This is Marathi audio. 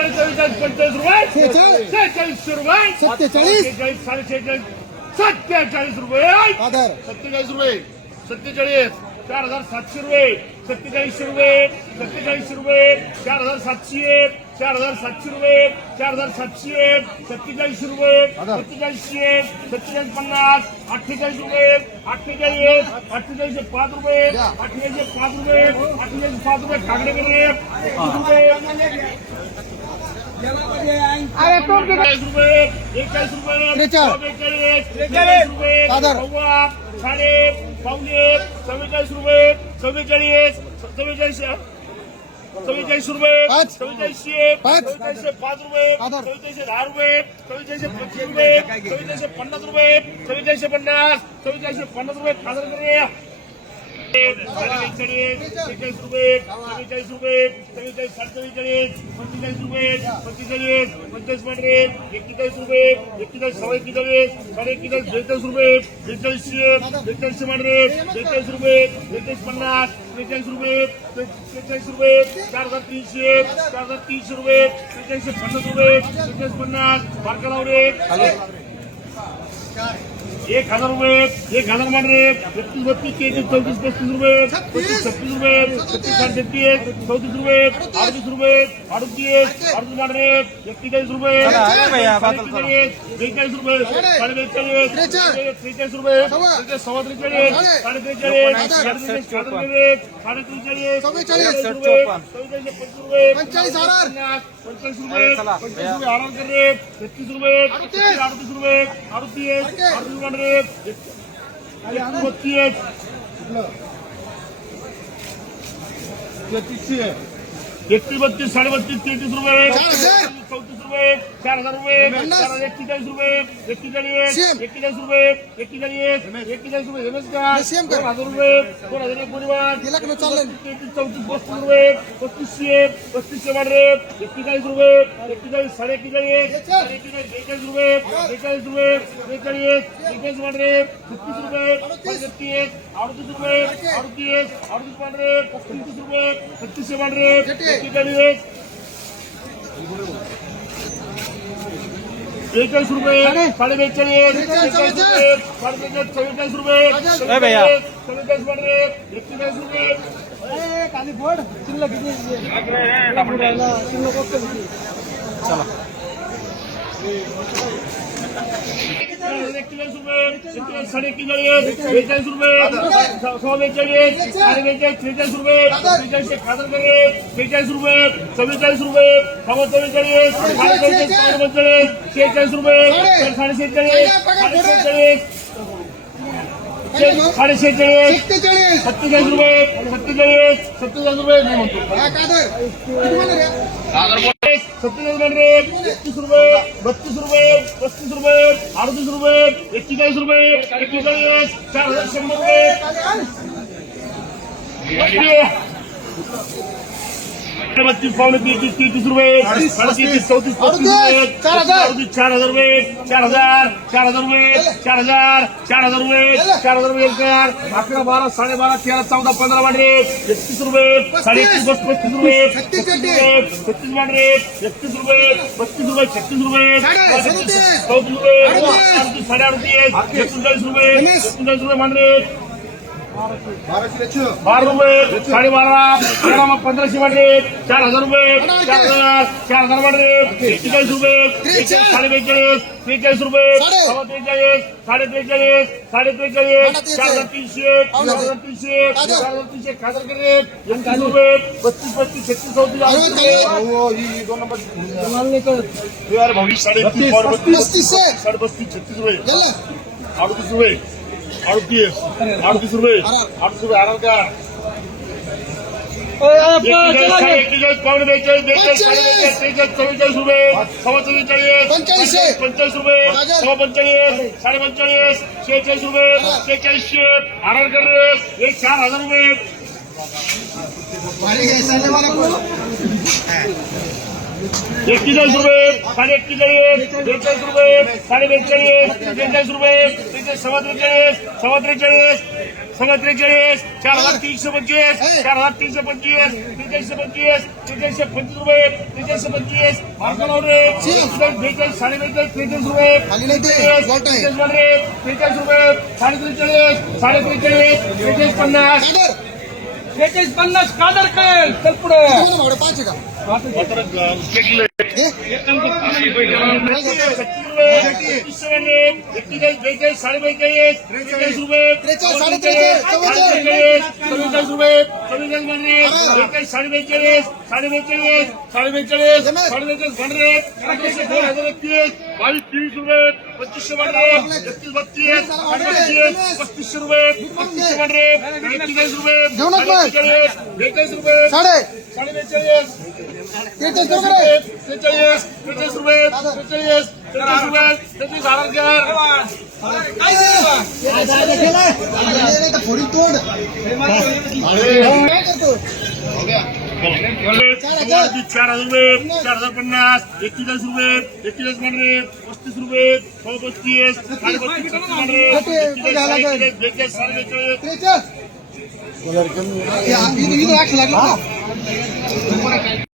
बेचाळीस चव्वेचाळीस पंचेचाळीस रुपये. शेहेचाळीस. शेहेचाळीसशे रुपये. सत्तेचाळीस. शेहेचाळीस साडे शेहेचाळीस सत्तेचाळीस रुपये. आधार. सत्तेचाळीस रुपये. सत्तेचाळीस. चार हजार सातशे रुपये. सत्तेचाळीसशे रुपये. सत्तेचाळीसशे रुपये. चार हजार सातशे. चार हजार सातशे रुपये. चार हजार सातशे. सत्तेचाळीसशे रुपये. सत्तेचाळीसशे सत्तेचाळीस पन्नास. अठ्ठेचाळीस रुपये. अठ्ठेचाळीस. अठ्ठेचाळीसशे पाच रुपये. अठ्ठेचाळीसशे पाच रुपये. अठ्ठेचाळीस पाच रुपये. कागडेकडे रुपये. चव्वेचाळीस रुपये चव्वेचाळीस चव्वेचाळीस चव्वेचाळीस रुपये पाच. चव्वेचाळीसशे पाच. चव्वेचाळीसशे पाच रुपये आधार. चव्वेचाळीसशे दहा रुपये चव्वेचाळीसशे पच्चीस रुपये चव्वेचाळीसशे पन्नास रुपये चव्वेचाळीसशे पन्नास चव्वेचाळीसशे पन्नास रुपये खासदार करूया बेचाळीस रुपये चव्वेचाळीस रुपये चव्वेचाळीस साठ पंचेचाळीस रुपये पंचेचाळीस पंचेचाळीस पंधरे एक्केचाळीस रुपये एक्केचाळीस सव्वा एक्केचाळीस साडे एक्केचाळीस बेचाळीस रुपये बेचाळीसशे बेचाळीसशे बेचाळीस रुपये बेचाळीस पन्नास बेचाळीस रुपये बेचाळीस रुपये चार हजार तीनशे चार हजार तीनशे रुपये बेचाळीसशे पन्नास रुपये बेचाळीस पन्नास बारका लावरे एक हजार रुपये एक हजार मांडरे एकतीस बत्तीस तेहतीस चौतीस पस्तीस रुपये. पस्तीस छत्तीस रुपये छत्तीस साठ छत्तीस चौतीस रुपये अडतीस रुपये अडतीस अडतीस मांडरे एक्केचाळीस रुपये बेचाळीस रुपये साडे बेचाळीस त्रेचाळीस. रुपये सव्वा त्रेचाळीस साडे त्रेचाळीस साडे त्रेचाळीस साडे त्रेचाळीस चव्वेचाळीस. रुपये चव्वेचाळीस पंचवीस रुपये. पन्नास, पंचवीस रुपये पंचवीस रुपये आराम कर रे. तेहतीस रुपये अडतीस. अडतीस रुपये अडतीस अडतीस. मान रे बत्तीस एकतीस बत्तीस साडे बत्तीस तेहतीस रुपये रुपये चार हजार रुपये. चार हजार एक्केचाळीस रुपये एक्केचाळीस. एक्केचाळीस रुपये एक्केचाळीस एक्केचाळीस रुपये एस का. दोन हजार रुपये दोन हजार एक परिवार. तिला का चाललंय तेहतीस चौतीस पस्तीस रुपये पस्तीसशे पस्तीसशे वाढरे एक्केचाळीस रुपये एक्केचाळीस साडे एक्केचाळीस साडे एक्केचाळीस बेचाळीस रुपये बेचाळीस रुपये बेचाळीस बेचाळीस वाढरे छत्तीस रुपये पंचतीस अडतीस रुपये अडतीस. अडतीस वाढरे पस्तीस रुपये छत्तीसशे वाढरे एक्केचाळीस. बेचाळीस रुपये साडे बेचाळीस बेचाळीस रुपये साडे बेचाळीस चव्वेचाळीस रुपये चव्वेचाळीस वाढरे एक्केचाळीस रुपये खाली बोर्ड शिल्लक किती? एक्केचाळीस रुपये. साडे एक्केचाळीस बेचाळीस रुपये. सव्वा बेचाळीस साडे बेचाळीस त्रेचाळीस रुपये बेचाळीसशे खातर बेचाळीस रुपये चव्वेचाळीस रुपये सव्वा चव्वेचाळीस साडे चव्वेचाळीस साडे पंचेचाळीस शेहेचाळीस रुपये साडे शेहेचाळीस साडे शेहेचाळीस साडे शेहेचाळीस सत्तेचाळीस सत्तेचाळीस रुपये सत्तेचाळीस सत्तेचाळीस रुपये नाही म्हणतो सत्तेचाळीस रुपये एकतीस रुपये बत्तीस रुपये पस्तीस रुपये अडतीस रुपये एक्केचाळीस रुपये एक्केचाळीस चार हजार शंभर रुपये. बत्तीस पावणे तेहतीस तेहतीस रुपये साडेतीस चौतीस पस्तीस रुपये चार हजार. चौतीस चार हजार रुपये चार हजार चार हजार रुपये चार हजार चार हजार रुपये चार हजार रुपये चार अकरा बारा साडेबारा तेरा चौदा पंधरा मांडरे एकतीस रुपये साडे एकतीस बस पस्तीस रुपये छत्तीस रुपये छत्तीस मांडरे एकतीस रुपये बत्तीस रुपये छत्तीस रुपये. चौतीस रुपये अडतीस. अडतीस साडे अडतीस एकोणचाळीस रुपये. एकोणचाळीस रुपये मांडरे बारा रुपये साडेबारा तेरा मग पंधराशे वाटले चार हजार रुपये चार हजार चार हजार वाटले एक्केचाळीस रुपये. साडे बेचाळीस त्रेचाळीस रुपये. सव्वा त्रेचाळीस साडे त्रेचाळीस साडे त्रेचाळीस चार हजार तीनशे चार हजार तीनशे चार हजार तीनशे खासदार एकतीस रुपये बत्तीस पस्तीस छत्तीस चौतीस दोन नंबर. साडे बत्तीस, साडे पस्तीस छत्तीस रुपये. अडतीस रुपये. अडतीस अडतीस रुपये अडतीस रुपये आराम का एक्केचाळीस एक्केचाळीस पावणे बेचाळीस बेचाळीस साडे बेचाळीस त्रेचाळीस चव्वेचाळीस रुपये सव्वा चव्वेचाळीस पंचेचाळीस. पंचेचाळीस रुपये सव्वा पंचेचाळीस साडे पंचेचाळीस शेहेचाळीस रुपये शेहेचाळीसशे आराम कर रे एक चार हजार रुपये एक्केचाळीस रुपये साडे एक्केचाळीस बेचाळीस रुपये साडे बेचाळीस बेचाळीस रुपये बेचाळीस सव्वा त्रेचाळीस सव्वा त्रेचाळीस सव्वा त्रेचाळीस चार हजार तीनशे पंचवीस चार हजार तीनशे पंचवीस त्रेचाळीसशे पंचवीस त्रेचाळीसशे पंचवीस रुपये त्रेचाळीसशे पंचवीस मार्कनावर रे बेचाळीस साडे बेचाळीस त्रेचाळीस रुपये त्रेचाळीस, आहे. त्रेचाळीस त्रेचाळीस रुपये साडे त्रेचाळीस साडे त्रेचाळीस त्रेचाळीस पन्नास. कादर! बेचाळीस पन्नास कादर कळेल चल पुढे. पाच का? बेचाळीस साडे बेचाळीस त्रेचाळीस रुपये चव्वेचाळीस रुपये चव्वेचाळीस म्हणजे बेचाळीस साडे बेचाळीस साडे बेचाळीस साडे अठराशे दोन हजार एकतीस बावीस तेवीस रुपये पंचवीसशे म्हणजे एकतीस बत्तीस अठराशे पस्तीसशे रुपये पस्तीसशे म्हणजे एक्केचाळीस रुपये बेचाळीस रुपये साडे साडे बेचाळीस त्रेचाळीस बरोबर आहे त्रेचाळीस त्रेचाळीस रुपये त्रेचाळीस त्रेचाळीस रुपये त्रेचाळीस हजार चार काय केलं? गेलाय थोडी तोड काय करतो चार हजार रुपये चार हजार पन्नास एक्केचाळीस रुपये एक्केचाळीस म्हणजे पस्तीस रुपये सौ पस्तीस साडे पस्तीस एक्केचाळीस बेचाळीस साडे बेचाळीस त्रेचाळीस इथं राख लागला